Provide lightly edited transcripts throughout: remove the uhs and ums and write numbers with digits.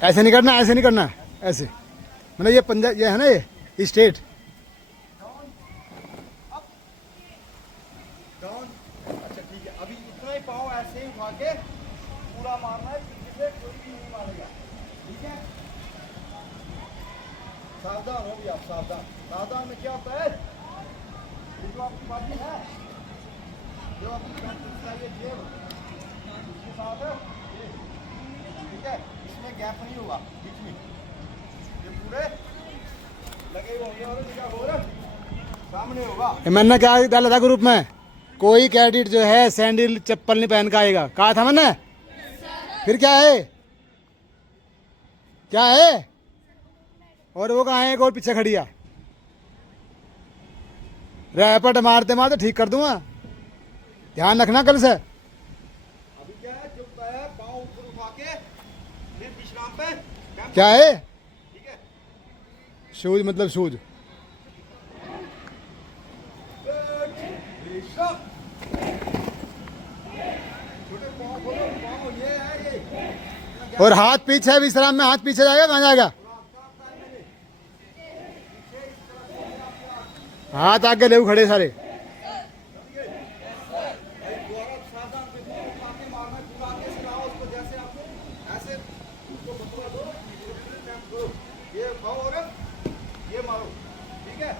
ऐसे नहीं करना, ऐसे नहीं करना, ऐसे मतलब ये पंजा, ये है ना, ये स्ट्रेट। डाउन। अच्छा ठीक है, अभी इतना ही पाँव ऐसे ही उठा के पूरा मारना है, पीछे से कोई भी नहीं मारेगा। ठीक है, सावधान हो भी आप, सावधान। सावधान में क्या होता है, ये जो आपकी बाजी है, जो आपकी पैंट है, ये जेब इसके साथ है ये, ठीक है, इसमें गैप नहीं होगा बीच में, ये पूरे लगे हुए होंगे और क्या होगा सामने होगा। मैंने क्या डाला था ग्रुप में, कोई कैडेट जो है सैंडल चप्पल नहीं पहन के आएगा, कहा था मैंने। फिर क्या है, क्या है, और वो कहाँ है, एक और पीछे खड़ी है, रैपट मारते मारते ठीक कर दूंगा, ध्यान रखना कल से। अभी क्या है, जो है पाँव ऊपर उठा के फिर विश्राम पे क्या है, ठीक है, शूज मतलब शूज। विश्राम। छोटे पाँव खोलो, पाँव ये है ये, और हाथ पीछे, विश्राम में हाथ पीछे जाएगा, कहाँ जाएगा, हाथ आगे ले खड़े सारे। ये खाओ और ये मारो, ठीक है।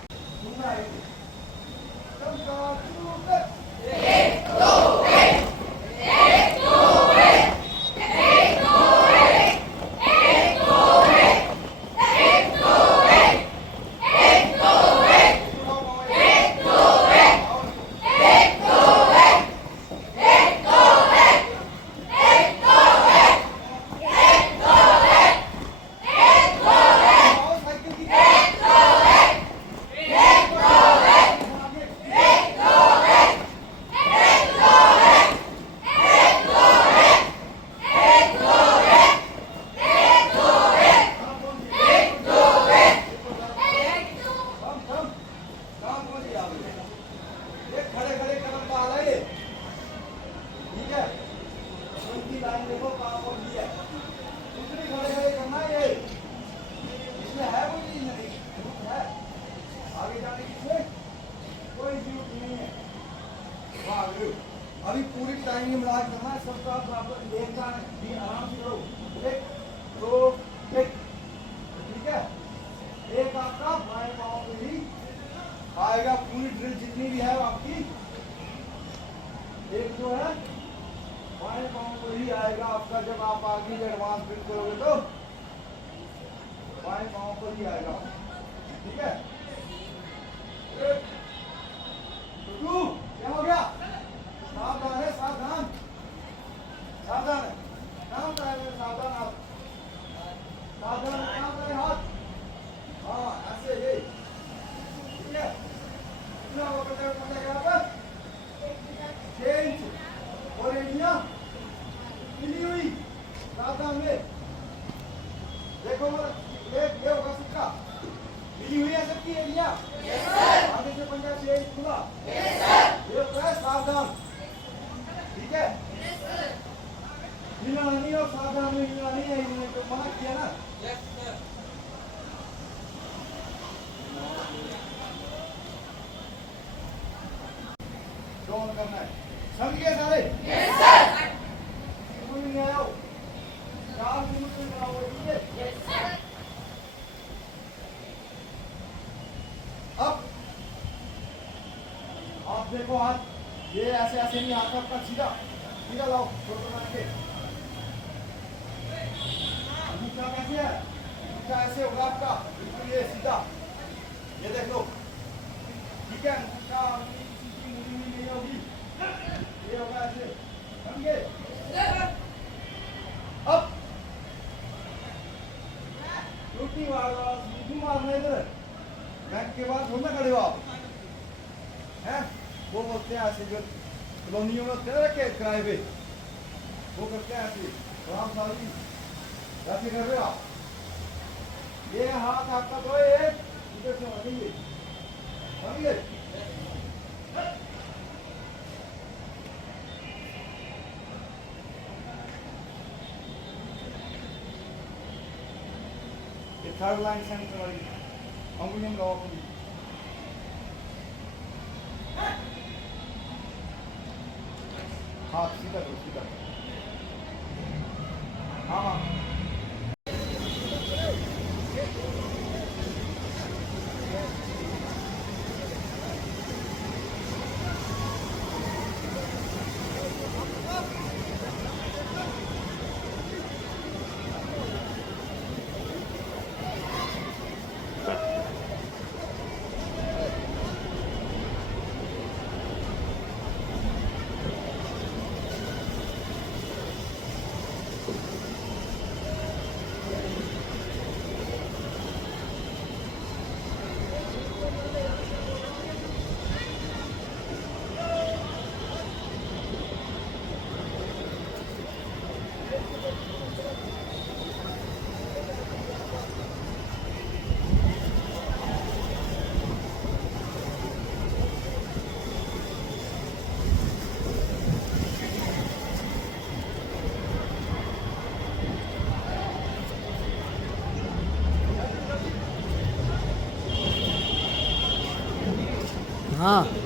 अभी पूरी टाइम मिला करना है, सबका बराबर एक का भी आराम से करो, एक दो एक, ठीक है। एक आपका बाएं पाँव पे ही आएगा, पूरी ड्रिल जितनी भी है आपकी, एक जो है बाएं पाँव पे ही आएगा आपका। जब आप आगे एडवांस ड्रिल करोगे तो बाएं पाँव पर ही आएगा, ठीक है। क्या हो गया, सावधान है, सावधान, सावधान है, काम करें, सावधान आप, सावधान काम करें, हाथ, हाँ ऐसे ये, ठीक है। कितना वो करते हैं, पता है यहाँ पर 6 इंच और एरिया मिली हुई, सावधान में देखो, एक ये होगा सिक्का, मिली हुई है सबकी एरिया, आगे से पंजा 6 इंच खुला, ये होता है सावधान, ठीक है। हिलना नहीं, और सावधान में हिलना नहीं है, हिलने को मना किया ना। ड्रोन करना है, समझ गए सारे? कोई नहीं आया हो, 4 मिनट में बनाओ, ठीक है। अब आप देखो, हाथ ये ऐसे ऐसे नहीं, हाथ आपका सीधा सीधा लाओ, छोटा बना के। अंगूठा कैसे है, अंगूठा ऐसे होगा आपका, बिल्कुल ये सीधा, ये देख लो, ठीक है। अंगूठा सीधी मुड़ी हुई नहीं होगी, ये होगा ऐसे, समझे? अब रोटी मारना इधर, बैंक के बाद छोड़ना खड़े हो आप, हैं? वो बोलते हैं ऐसे, जो कॉलोनियों में होते हैं रखे किराए पे, वो करते हैं ऐसे, राम साहब ऐसे कर रहे हो आप। ये हाथ आपका तो एक इधर से मारेंगे, समझिए? थर्ड लाइन सेंटर वाली अंगुलियां लगाओ अपनी हाथ सीधा करो सीधा हाँ हाँ हाँ